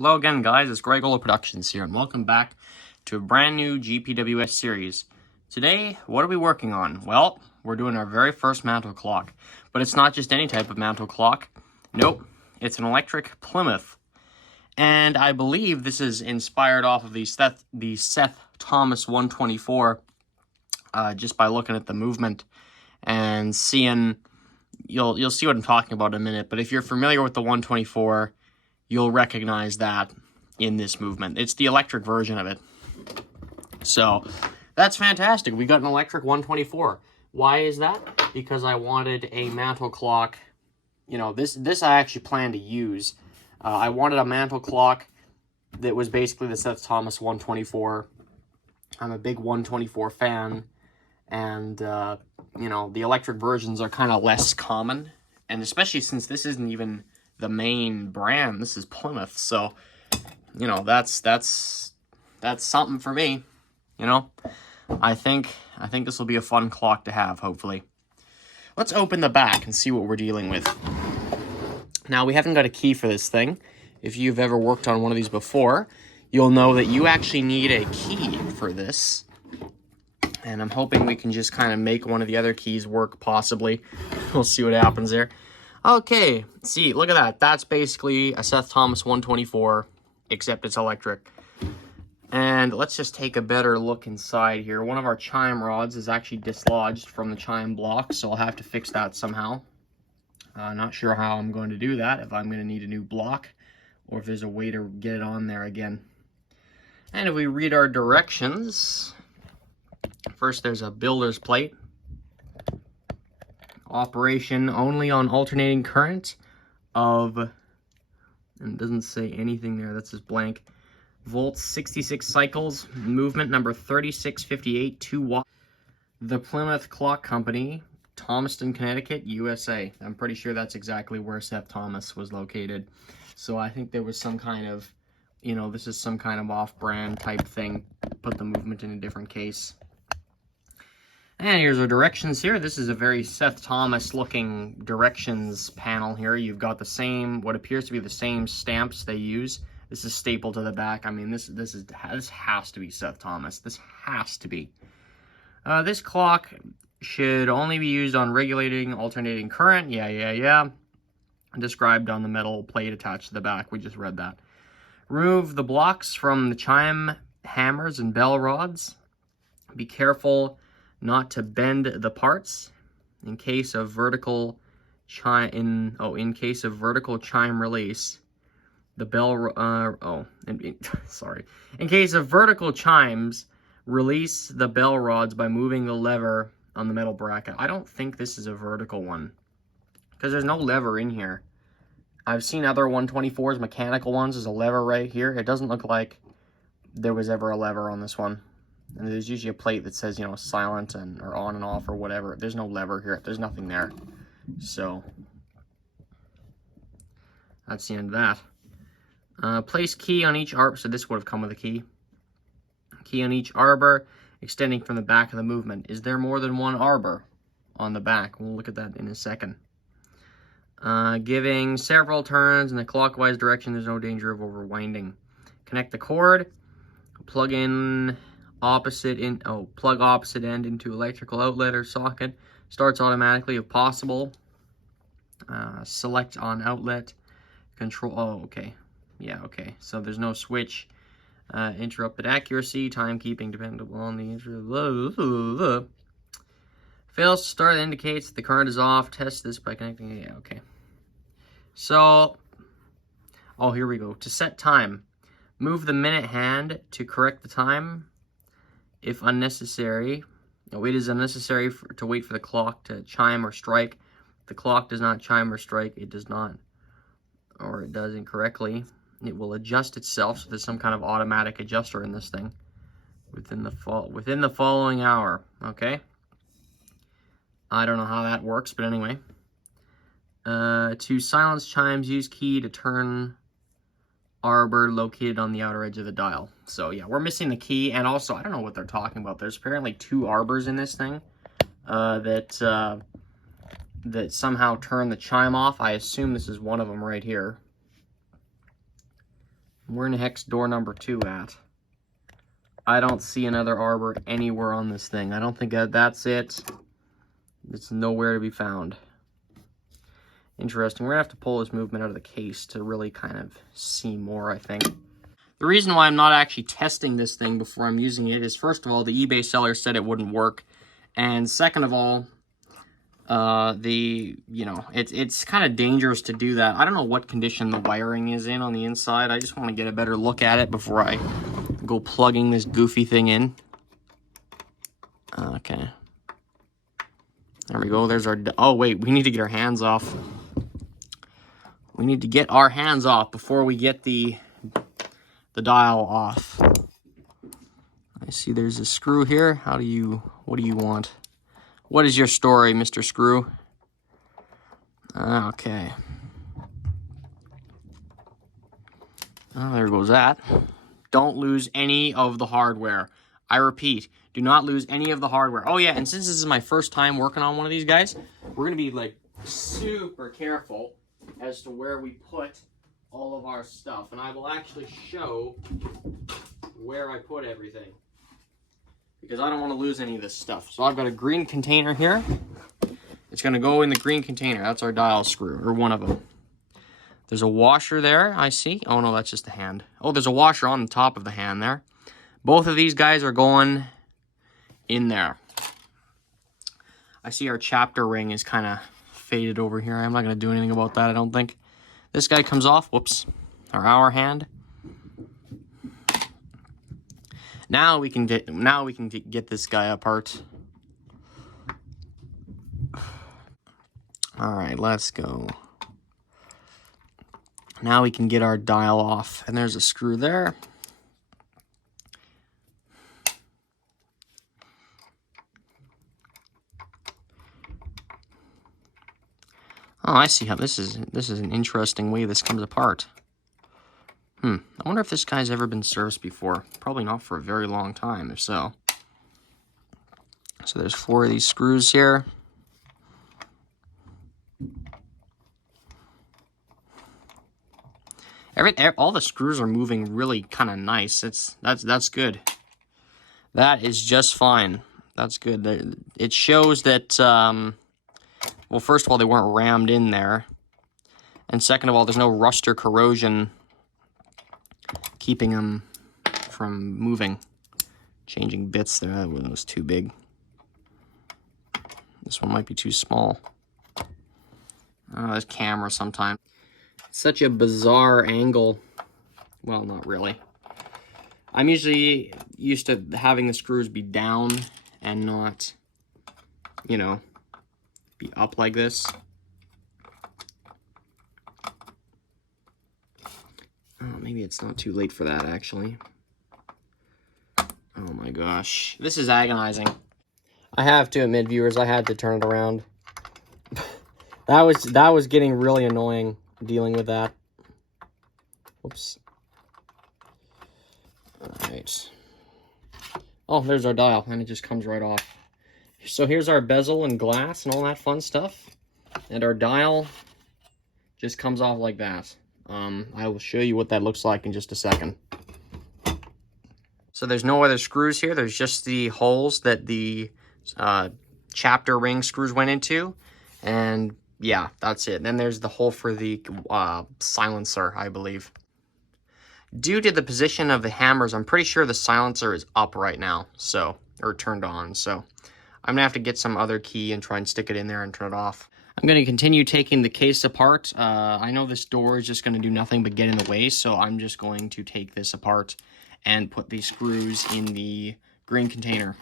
Hello again, guys. It's Gregola Productions here, and welcome back to a brand new GPWS series. Today, what are we working on? Well, we're doing our very first mantle clock, but it's not just any type of mantle clock. Nope, it's an electric Plymouth, and I believe this is inspired off of the Seth Thomas 124. Just by looking at the movement and seeing, you'll see what I'm talking about in a minute. But if you're familiar with the 124. You'll recognize that in this movement. It's the electric version of it. So, that's fantastic. We got an electric 124. Why is that? Because I wanted a mantle clock. You know, this I actually plan to use. I wanted a mantle clock that was basically the Seth Thomas 124. I'm a big 124 fan. And, you know, the electric versions are kind of less common. And especially since this isn't even the main brand, this is Plymouth, so you know that's something for me. You know, I think this will be a fun clock to have. Hopefully, let's open the back and see what we're dealing with. Now, we haven't got a key for this thing. If you've ever worked on one of these before, you'll know that you actually need a key for this, and I'm hoping we can just kind of make one of the other keys work, possibly. We'll see what happens there. Okay, see, look at that. That's basically a Seth Thomas 124, except it's electric. And let's just take a better look inside here. One of our chime rods is actually dislodged from the chime block, so I'll have to fix that somehow. Not sure how I'm going to do that, if I'm going to need a new block, or if there's a way to get it on there again. And if we read our directions, first there's a builder's plate. Operation only on alternating current of, and it doesn't say anything there, that's just blank, volts, 66 cycles, movement number 3658, 2 watts. The Plymouth Clock Company, Thomaston, Connecticut, USA. I'm pretty sure that's exactly where Seth Thomas was located. So I think there was some kind of, you know, this is some kind of off-brand type thing. Put the movement in a different case. And here's our directions here. This is a very Seth Thomas looking directions panel here. You've got the same, what appears to be the same stamps they use. This is stapled to the back. I mean, this has to be Seth Thomas. This has to be. This clock should only be used on regulating alternating current. Yeah. Described on the metal plate attached to the back. We just read that. Remove the blocks from the chime hammers and bell rods. Be careful not to bend the parts in case of vertical chime in case of vertical chime release. The bell sorry. In case of vertical chimes, release the bell rods by moving the lever on the metal bracket. I don't think this is a vertical one because there's no lever in here. I've seen other 124s, mechanical ones. There's a lever right here. It doesn't look like there was ever a lever on this one. And there's usually a plate that says, you know, silent or on and off or whatever. There's no lever here. There's nothing there. So, that's the end of that. Place key on each arbor. So this would have come with a key. Key on each arbor, extending from the back of the movement. Is there more than one arbor on the back? We'll look at that in a second. Giving several turns in the clockwise direction. There's no danger of overwinding. Connect the cord. Plug opposite end into electrical outlet or socket. Starts automatically if possible. Select on outlet. Control. Oh, okay. Yeah, okay. So there's no switch. Interrupted accuracy. Timekeeping dependable on the fails to start indicates the current is off. Test this by connecting. Yeah, okay. So, oh, here we go. To set time. Move the minute hand to correct the time. If unnecessary, it is unnecessary to wait for the clock to chime or strike. If the clock does not chime or strike, it does not, or it does incorrectly. It will adjust itself, so there's some kind of automatic adjuster in this thing within the following hour. Okay. I don't know how that works, but anyway. To silence chimes, use key to turn arbor located on the outer edge of the dial. So yeah, we're missing the key, and also I don't know what they're talking about. There's apparently 2 arbors in this thing that somehow turn the chime off. I assume this is one of them right here. Where in the heck's door number 2 at? I don't see another arbor anywhere on this thing. I don't think that's it. It's nowhere to be found. Interesting. We're going to have to pull this movement out of the case to really kind of see more, I think. The reason why I'm not actually testing this thing before I'm using it is, first of all, the eBay seller said it wouldn't work. And second of all, it's kind of dangerous to do that. I don't know what condition the wiring is in on the inside. I just want to get a better look at it before I go plugging this goofy thing in. Okay. There we go. There's our... Oh, wait. We need to get our hands off. We need to get our hands off before we get the dial off. I see there's a screw here. What do you want? What is your story, Mr. Screw? Okay. Oh, there goes that. Don't lose any of the hardware. I repeat, do not lose any of the hardware. Oh yeah, and since this is my first time working on one of these guys, we're gonna be like super careful as to where we put all of our stuff. And I will actually show where I put everything, because I don't want to lose any of this stuff. So I've got a green container here. It's going to go in the green container. That's our dial screw, or one of them. There's a washer there, I see. Oh no, that's just the hand. Oh, there's a washer on the top of the hand there. Both of these guys are going in there. I see our chapter ring is kind of faded over here. I'm not going to do anything about that, I don't think. This guy comes off. Whoops. Our hour hand. Now we can get this guy apart. All right, let's go. Now we can get our dial off, and there's a screw there. Oh, I see how this is an interesting way this comes apart. I wonder if this guy's ever been serviced before. Probably not for a very long time, if so. So there's 4 of these screws here. All the screws are moving really kind of nice. That's good. That is just fine. That's good. It shows that, well, first of all, they weren't rammed in there. And second of all, there's no rust or corrosion keeping them from moving. Changing bits there. That one was too big. This one might be too small. Oh, this camera sometimes. Such a bizarre angle. Well, not really. I'm usually used to having the screws be down and not, you know, be up like this. Oh, maybe it's not too late for that, actually. Oh my gosh. This is agonizing. I have to admit, viewers, I had to turn it around. That was getting really annoying, dealing with that. Whoops. Alright. Oh, there's our dial, and it just comes right off. So here's our bezel and glass and all that fun stuff. And our dial just comes off like that. I will show you what that looks like in just a second. So there's no other screws here. There's just the holes that the chapter ring screws went into. And yeah, that's it. Then there's the hole for the silencer, I believe. Due to the position of the hammers, I'm pretty sure the silencer is up right now, so, or turned on. So I'm gonna have to get some other key and try and stick it in there and turn it off. I'm going to continue taking the case apart. I know this door is just going to do nothing but get in the way, so I'm just going to take this apart and put these screws in the green container.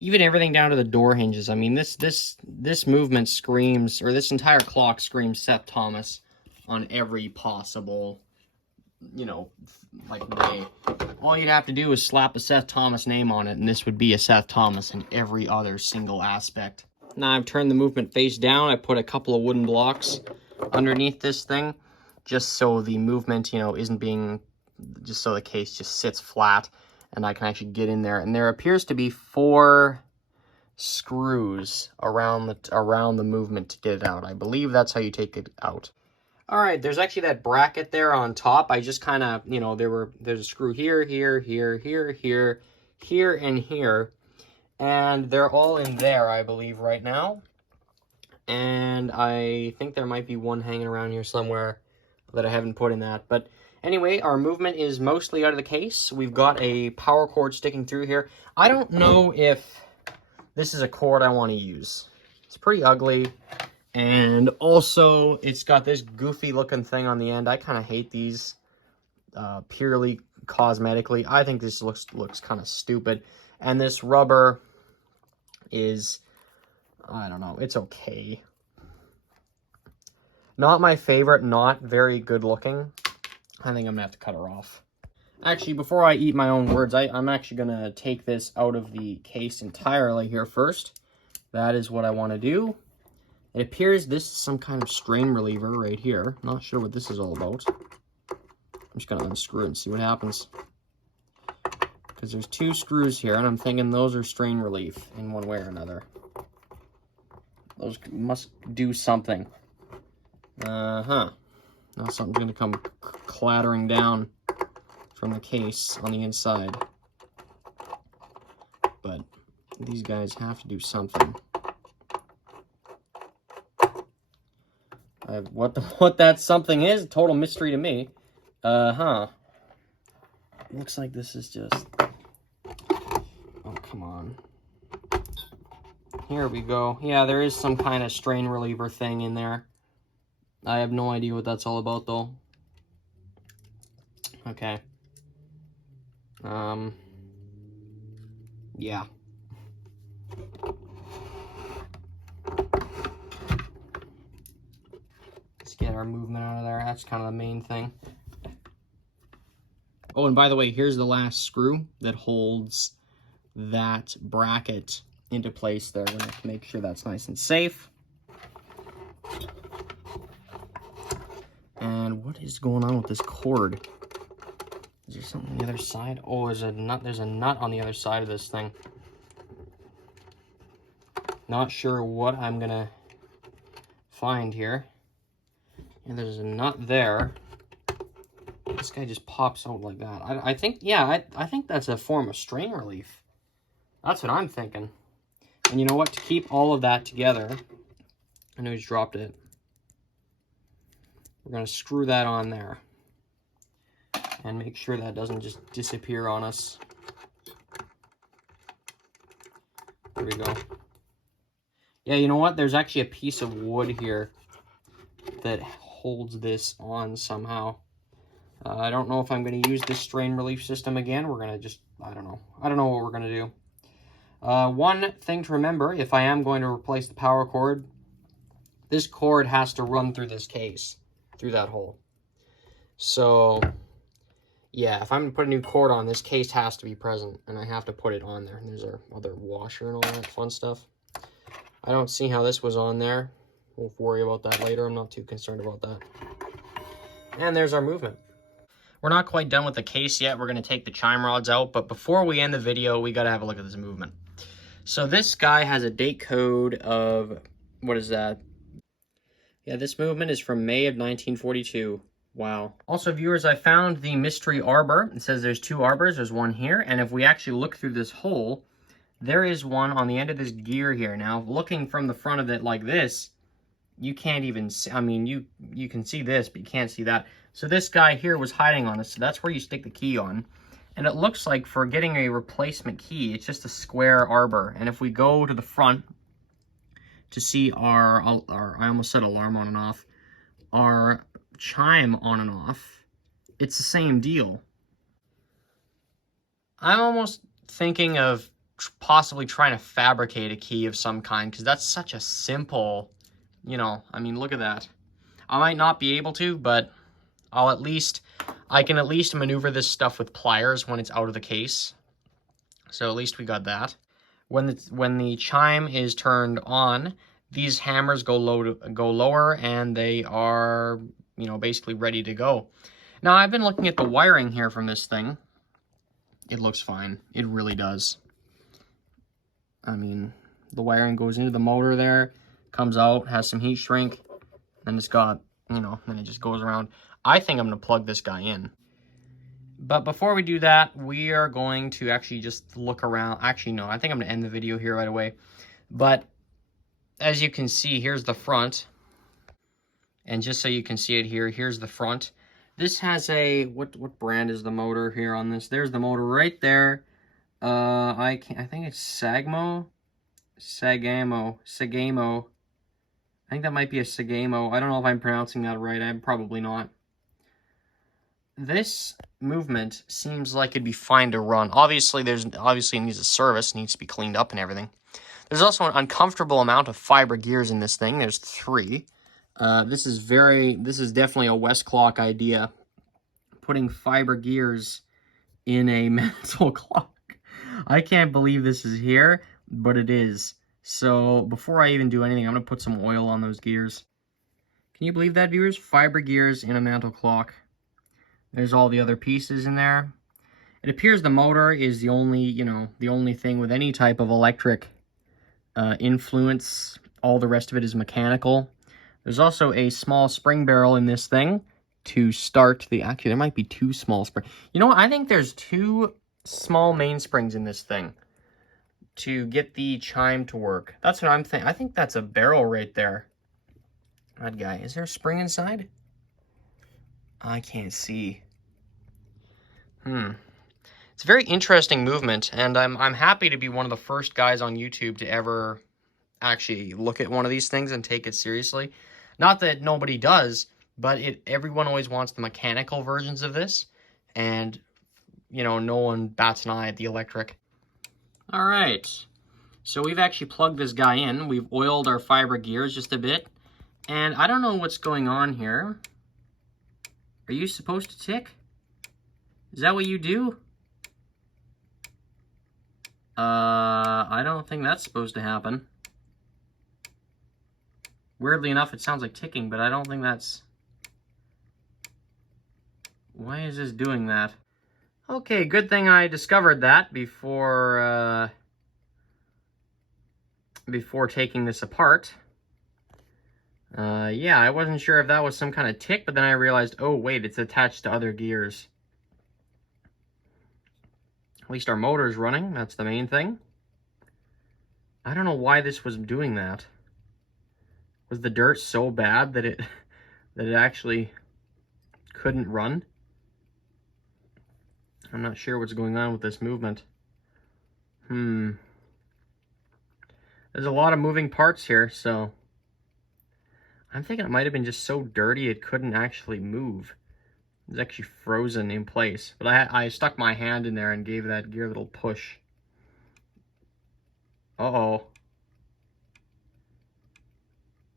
Even everything down to the door hinges. I mean, this movement screams, or this entire clock screams Seth Thomas on every possible, you know, like way. All you'd have to do is slap a Seth Thomas name on it, and this would be a Seth Thomas in every other single aspect. Now I've turned the movement face down. I put a couple of wooden blocks underneath this thing, just so the movement, you know, isn't being, just so the case just sits flat, and I can actually get in there. And there appears to be 4 screws around the movement to get it out. I believe that's how you take it out. All right, there's actually that bracket there on top. I just kind of, you know, there's a screw here, here, here, here, here, here, and here. And they're all in there, I believe, right now. And I think there might be one hanging around here somewhere that I haven't put in that. But anyway, our movement is mostly out of the case. We've got a power cord sticking through here. I don't know if this is a cord I want to use. It's pretty ugly. And also, it's got this goofy looking thing on the end. I kind of hate these purely cosmetically. I think this looks kind of stupid. And this rubber is, I don't know, it's okay. Not my favorite, not very good looking. I think I'm gonna have to cut her off. Actually, before I eat my own words, I'm actually gonna take this out of the case entirely here first. That is what I want to do. It appears this is some kind of strain reliever right here. Not sure what this is all about. I'm just gonna unscrew it and see what happens. Because there's two screws here, and I'm thinking those are strain relief in one way or another. Those must do something. Now something's gonna come clattering down from the case on the inside. But these guys have to do something. What that something is, a total mystery to me. Looks like this is just... Oh, come on. Here we go. Yeah, there is some kind of strain reliever thing in there. I have no idea what that's all about, though. Okay. Yeah. Let's get our movement out of there. That's kind of the main thing. Oh, and by the way, here's the last screw that holds that bracket into place there. We're going to make sure that's nice and safe. And what is going on with this cord? Is there something on the other side? Oh, there's a nut. There's a nut on the other side of this thing. Not sure what I'm going to find here. And there's a nut there. This guy just pops out like that. I think, yeah, I think that's a form of strain relief. That's what I'm thinking. And you know what? To keep all of that together, I know he's dropped it. We're going to screw that on there. And make sure that doesn't just disappear on us. There we go. Yeah, you know what? There's actually a piece of wood here that holds this on somehow. I don't know if I'm going to use this strain relief system again. We're going to just, I don't know. I don't know what we're going to do. One thing to remember, if I am going to replace the power cord, this cord has to run through this case, through that hole. So, yeah, if I'm going to put a new cord on, this case has to be present, and I have to put it on there. And there's our other washer and all that fun stuff. I don't see how this was on there. We'll worry about that later. I'm not too concerned about that. And there's our movement. We're not quite done with the case yet. We're going to take the chime rods out, but before we end the video, we got to have a look at this movement. So this guy has a date code of, what is that? Yeah, this movement is from May of 1942. Wow. Also, viewers, I found the mystery arbor. It says there's two arbors. There's one here, and if we actually look through this hole, there is one on the end of this gear here. Now, looking from the front of it like this, you can't even see, I mean, you can see this, but you can't see that. So this guy here was hiding on this, so that's where you stick the key on. And it looks like for getting a replacement key, it's just a square arbor. And if we go to the front to see our I almost said alarm on and off, our chime on and off, it's the same deal. I'm almost thinking of possibly trying to fabricate a key of some kind, because that's such a simple, you know, I mean, look at that. I might not be able to, but I can at least maneuver this stuff with pliers when it's out of the case. So at least we got that. When the chime is turned on, these hammers go lower, and they are, you know, basically ready to go. Now, I've been looking at the wiring here from this thing. It looks fine. It really does. I mean, The wiring goes into the motor there, comes out, has some heat shrink, and it's got, you know, then it just goes around. I think I'm going to plug this guy in. But before we do that, we are going to actually just look around. Actually, no, I think I'm going to end the video here right away. But as you can see, here's the front. And just so you can see it here, here's the front. This has a, what brand is the motor here on this? There's the motor right there. I think it's Sagamo. I think that might be a Sagamo. I don't know if I'm pronouncing that right. I'm probably not. This movement seems like it'd be fine to run. Obviously it needs a service, needs to be cleaned up and everything. There's also an uncomfortable amount of fiber gears in this thing. There's 3. This is definitely a Westclox idea. Putting fiber gears in a Mantle clock. I can't believe this is here, but it is. So before I even do anything, I'm going to put some oil on those gears. Can you believe that, viewers? Fiber gears in a Mantle clock. There's all the other pieces in there. It appears the motor is the only thing with any type of electric influence. All the rest of it is mechanical. There's also a small spring barrel in this thing to start the... Actually, there might be 2 small springs. You know what? I think there's 2 small mainsprings in this thing to get the chime to work. That's what I'm thinking. I think that's a barrel right there. That guy. Is there a spring inside? I can't see. It's a very interesting movement, and I'm happy to be one of the first guys on YouTube to ever actually look at one of these things and take it seriously. Not that nobody does, but everyone always wants the mechanical versions of this, and, you know, no one bats an eye at the electric. All right, so we've actually plugged this guy in. We've oiled our fiber gears just a bit, and I don't know what's going on here. Are you supposed to tick? Is that what you do? I don't think that's supposed to happen. Weirdly enough, it sounds like ticking, but I don't think that's... Why is this doing that? Okay, good thing I discovered that before taking this apart. Yeah, I wasn't sure if that was some kind of tick, but then I realized, oh wait, it's attached to other gears. At least our motor's running, that's the main thing. I don't know why this was doing that. Was the dirt so bad that it actually couldn't run? I'm not sure what's going on with this movement. There's a lot of moving parts here, so I'm thinking it might have been just so dirty it couldn't actually move. It was actually frozen in place. But I stuck my hand in there and gave that gear a little push. Uh-oh.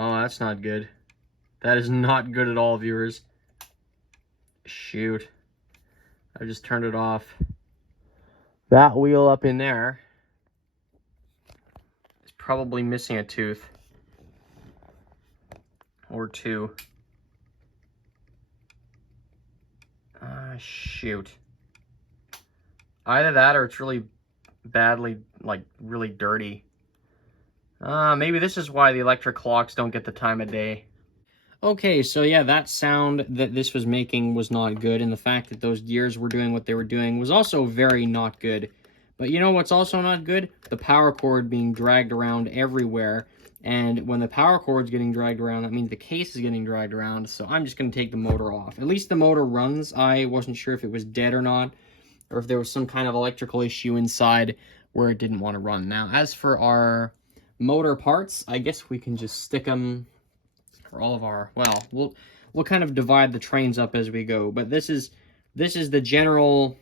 Oh, that's not good. That is not good at all, viewers. Shoot. I just turned it off. That wheel up in there is probably missing a tooth. Or 2. Shoot. Either that or it's really badly, like, really dirty. Maybe this is why the electric clocks don't get the time of day. Okay, so yeah, that sound that this was making was not good, and the fact that those gears were doing what they were doing was also very not good. But you know what's also not good? The power cord being dragged around everywhere. And when the power cord's getting dragged around, that means the case is getting dragged around, so I'm just going to take the motor off. At least the motor runs. I wasn't sure if it was dead or not, or if there was some kind of electrical issue inside where it didn't want to run. Now, as for our motor parts, I guess we can just stick them for all of our... Well, we'll kind of divide the trains up as we go, but this is the general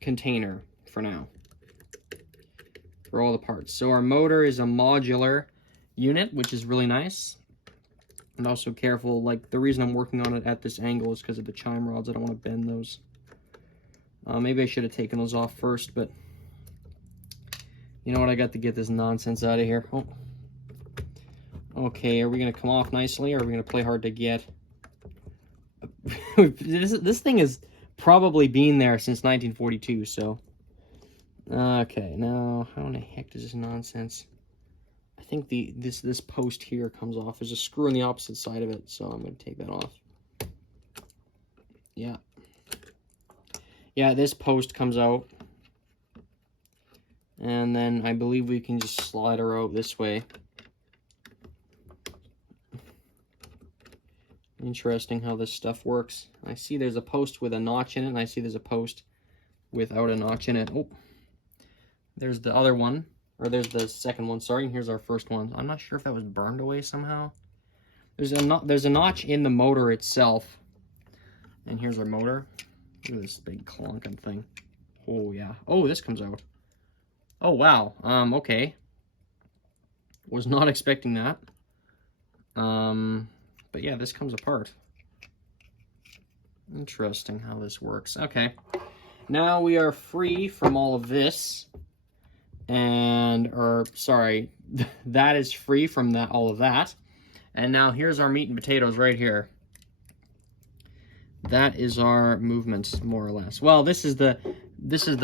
container for now, for all the parts. So our motor is a modular unit, which is really nice. And also careful, like the reason I'm working on it at this angle is because of the chime rods. I don't want to bend those. Maybe I should have taken those off first, but you know what, I got to get this nonsense out of here. Oh. Okay, are we going to come off nicely, or are we going to play hard to get? This thing has probably been there since 1942, so... Okay, now, how in the heck does this nonsense I think this post here comes off. There's a screw on the opposite side of it, so I'm going to take that off. Yeah. Yeah, this post comes out. And then I believe we can just slide her out this way. Interesting how this stuff works. I see there's a post with a notch in it, and I see there's a post without a notch in it. Oh, there's the other one, or there's the second one, sorry, and here's our first one. I'm not sure if that was burned away somehow. There's a notch in the motor itself, and here's our motor. Look at this big clunking thing. Oh, yeah. Oh, this comes out. Oh, wow. Okay. Was not expecting that. But yeah, this comes apart. Interesting how this works. Okay. Now we are free from all of this. Or sorry, that is free from all of that. And now here's our meat and potatoes right here. That is our movement, more or less. Well, this is the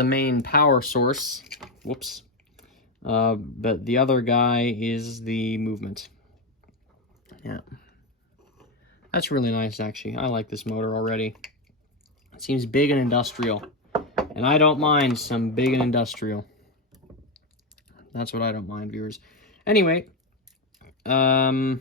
main power source. Whoops. But the other guy is the movement. Yeah. That's really nice, actually. I like this motor already. It seems big and industrial. And I don't mind some big and industrial. That's what I don't mind, viewers. Anyway. Yeah.